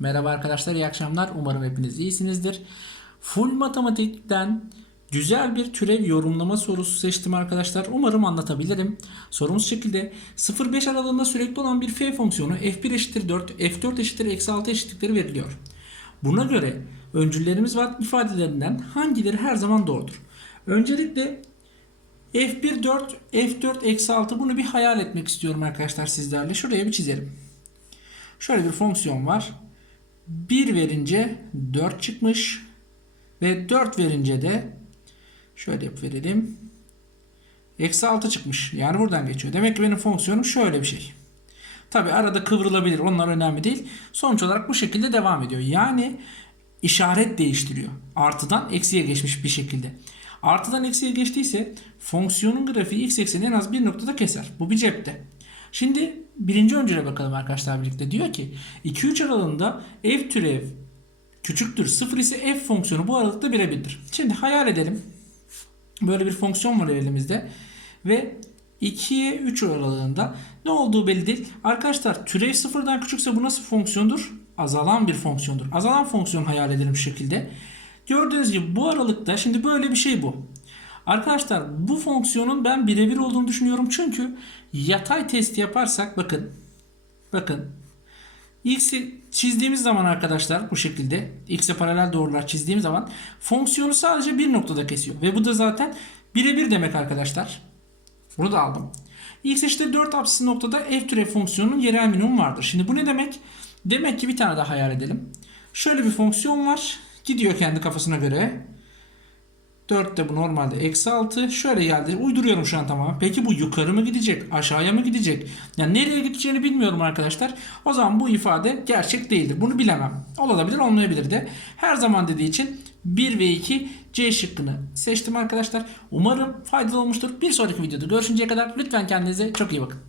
Merhaba arkadaşlar, iyi akşamlar. Umarım hepiniz iyisinizdir. Full matematikten güzel bir türev yorumlama sorusu seçtim arkadaşlar. Umarım anlatabilirim. Sorumuz şekilde 0-5 aralığında sürekli olan bir f fonksiyonu f1 eşittir 4, f4 eşittir eksi 6 eşitlikleri veriliyor. Buna göre öncüllerimiz var ifadelerinden hangileri her zaman doğrudur? Öncelikle f1 4, f4 eksi 6 bunu bir hayal etmek istiyorum arkadaşlar sizlerle. Şuraya bir çizelim. Şöyle bir fonksiyon var. 1 verince 4 çıkmış. Ve 4 verince de şöyle yap verelim. Eksi 6 çıkmış. Yani buradan geçiyor. Demek ki benim fonksiyonum şöyle bir şey. Tabi arada kıvrılabilir. Onlar önemli değil. Sonuç olarak bu şekilde devam ediyor. Yani işaret değiştiriyor. Artıdan eksiye geçmiş bir şekilde. Artıdan eksiye geçtiyse fonksiyonun grafiği x ekseni en az bir noktada keser. Bu bir cepte. Şimdi birinci öncüle bakalım arkadaşlar birlikte. Diyor ki 2-3 aralığında f türev küçüktür 0 ise f fonksiyonu bu aralıkta 1'e 1'dir. Şimdi hayal edelim. Böyle bir fonksiyon var elimizde. Ve 2'ye 3 aralığında ne olduğu belli değil. Arkadaşlar türev sıfırdan küçükse bu nasıl fonksiyondur? Azalan bir fonksiyondur. Azalan fonksiyon hayal edelim şu şekilde. Gördüğünüz gibi bu aralıkta şimdi böyle bir şey bu. Arkadaşlar bu fonksiyonun ben birebir olduğunu düşünüyorum. Çünkü yatay testi yaparsak bakın. Bakın. X'i çizdiğimiz zaman arkadaşlar bu şekilde x'e paralel doğrular çizdiğim zaman fonksiyonu sadece bir noktada kesiyor. Ve bu da zaten birebir demek arkadaşlar. Bunu da aldım. x eşittir 4 apsis noktada f türev fonksiyonunun yerel minimum vardır. Şimdi bu ne demek? Demek ki bir tane daha hayal edelim. Şöyle bir fonksiyon var. Gidiyor kendi kafasına göre. 4 de bu normalde eksi 6. Şöyle geldi. Uyduruyorum şu an tamamen. Peki bu yukarı mı gidecek? Aşağıya mı gidecek? Yani nereye gideceğini bilmiyorum arkadaşlar. O zaman bu ifade gerçek değildir. Bunu bilemem. Olabilir olmayabilir de. Her zaman dediği için 1 ve 2 C şıkkını seçtim arkadaşlar. Umarım faydalı olmuştur. Bir sonraki videoda görüşünceye kadar lütfen kendinize çok iyi bakın.